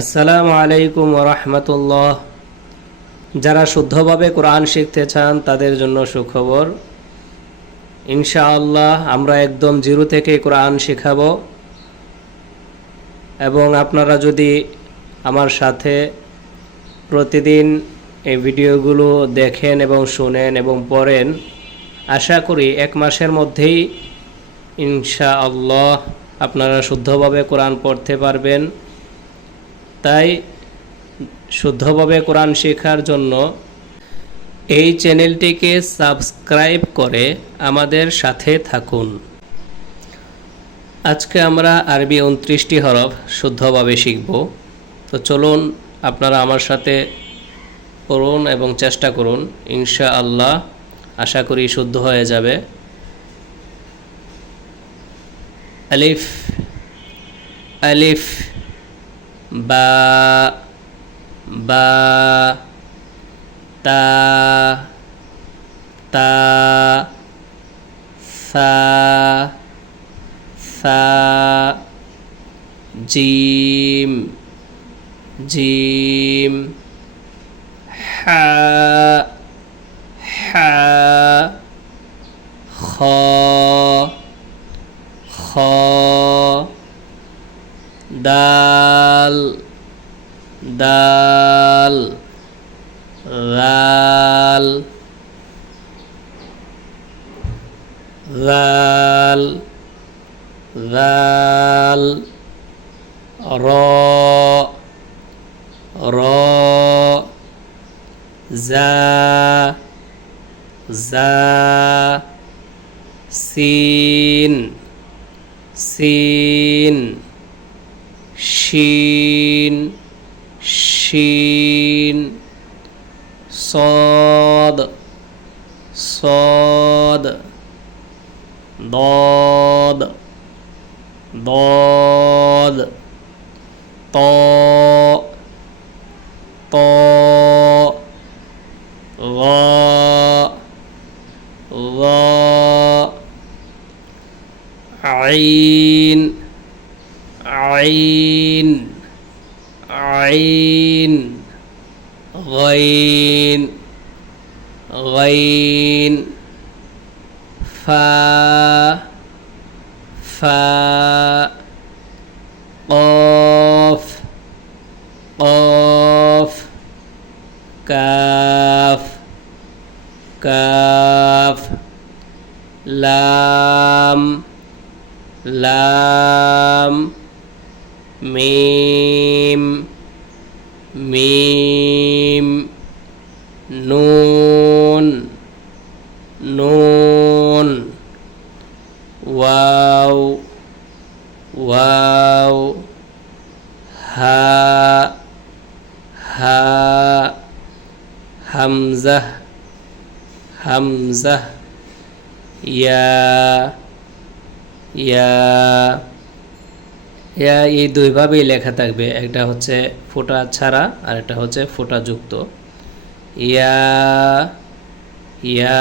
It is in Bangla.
আসসালামু আলাইকুম ওয়া রাহমাতুল্লাহ। যারা শুদ্ধভাবে কোরআন শিখতে চান তাদের জন্য সুখবর। ইনশাআল্লাহ আমরা একদম জিরো থেকে কোরআন শেখাবো এবং আপনারা যদি আমার সাথে প্রতিদিন এই ভিডিওগুলো দেখেন এবং শুনেন এবং পড়েন, আশা করি এক মাসের মধ্যেই ইনশাআল্লাহ আপনারা শুদ্ধভাবে কোরআন পড়তে পারবেন। তাই শুদ্ধভাবে কোরআন শেখার জন্য এই চ্যানেলটিকে সাবস্ক্রাইব করে আমাদের সাথে থাকুন। আজকে আমরা আরবি 29টি হরফ শুদ্ধভাবে শিখব। তো চলুন আপনারা আমার সাথে পড়ুন এবং চেষ্টা করুন, ইনশাআল্লাহ আশা করি শুদ্ধ হয়ে যাবে। আলিফ আলিফ, বা বা, তা তা, সা সা, জিম জিম, হা হা, খ খ, দাল দাল, রাল রাল, রাল, র র, জা জা, সিন সিন, শিন শিন, صاد صاد، ضاد ضاد، طاء طاء، غاء غاء، عين عين عين، غين غين، فا فا، قاف قاف، كاف كاف، لام لام، ميم মিম, নুন নুন, ওয়াও ওয়াও, হা হা, হামজা হামজা, ইয়া ইয়া। এই দুইভাবেই লেখা থাকবে, একটা হচ্ছে ফোঁটা ছাড়া আর একটা হচ্ছে ফোঁটা যুক্ত। ইয়া ইয়া।